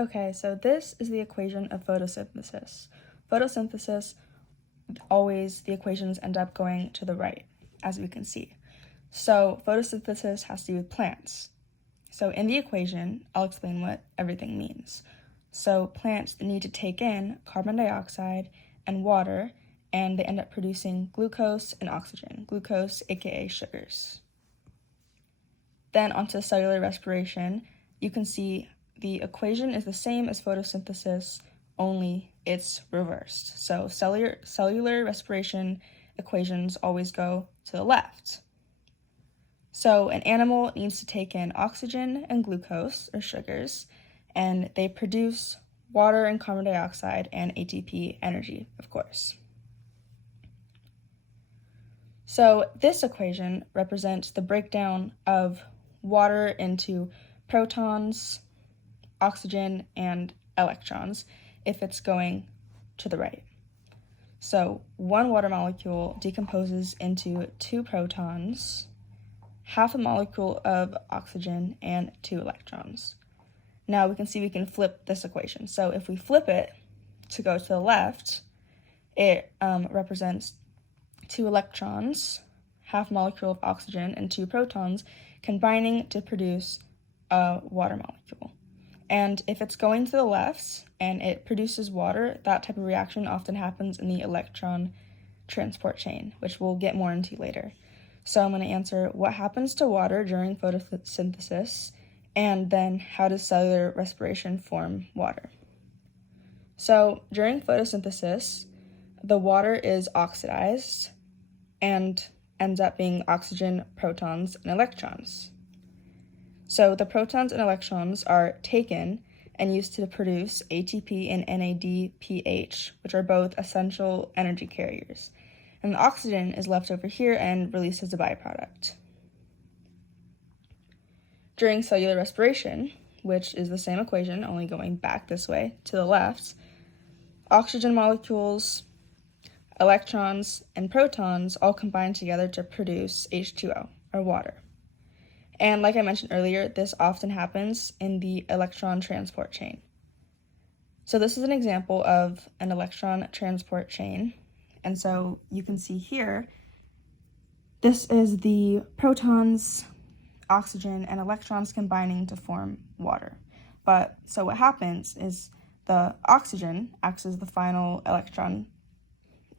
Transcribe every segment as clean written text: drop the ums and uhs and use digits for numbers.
Okay, so this is the equation of photosynthesis. Photosynthesis, the equations end up going to the right, as we can see. So photosynthesis has to do with plants. So in the equation, I'll explain what everything means. So plants need to take in carbon dioxide and water, and they end up producing glucose and oxygen, glucose aka sugars. Then onto cellular respiration, you can see the equation is the same as photosynthesis, only it's reversed. So cellular respiration equations always go to the left. So an animal needs to take in oxygen and glucose, or sugars, and they produce water and carbon dioxide and ATP energy, of course. So this equation represents the breakdown of water into protons, oxygen, and electrons if it's going to the right. So one water molecule decomposes into 2 protons, half a molecule of oxygen, and 2 electrons. Now we can see we can flip this equation. So if we flip it to go to the left, it represents 2 electrons, half a molecule of oxygen, and 2 protons combining to produce a water molecule. And if it's going to the left and it produces water, that type of reaction often happens in the electron transport chain, which we'll get more into later. So I'm going to answer what happens to water during photosynthesis, and then how does cellular respiration form water. So during photosynthesis, the water is oxidized and ends up being oxygen, protons, and electrons. So the protons and electrons are taken and used to produce ATP and NADPH, which are both essential energy carriers. And the oxygen is left over here and released as a byproduct. During cellular respiration, which is the same equation, only going back this way to the left, oxygen molecules, electrons, and protons all combine together to produce H2O, or water. And like I mentioned earlier, this often happens in the electron transport chain. So this is an example of an electron transport chain. And so you can see here, this is the protons, oxygen, and electrons combining to form water. So what happens is the oxygen acts as the final electron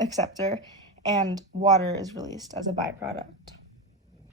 acceptor, and water is released as a byproduct.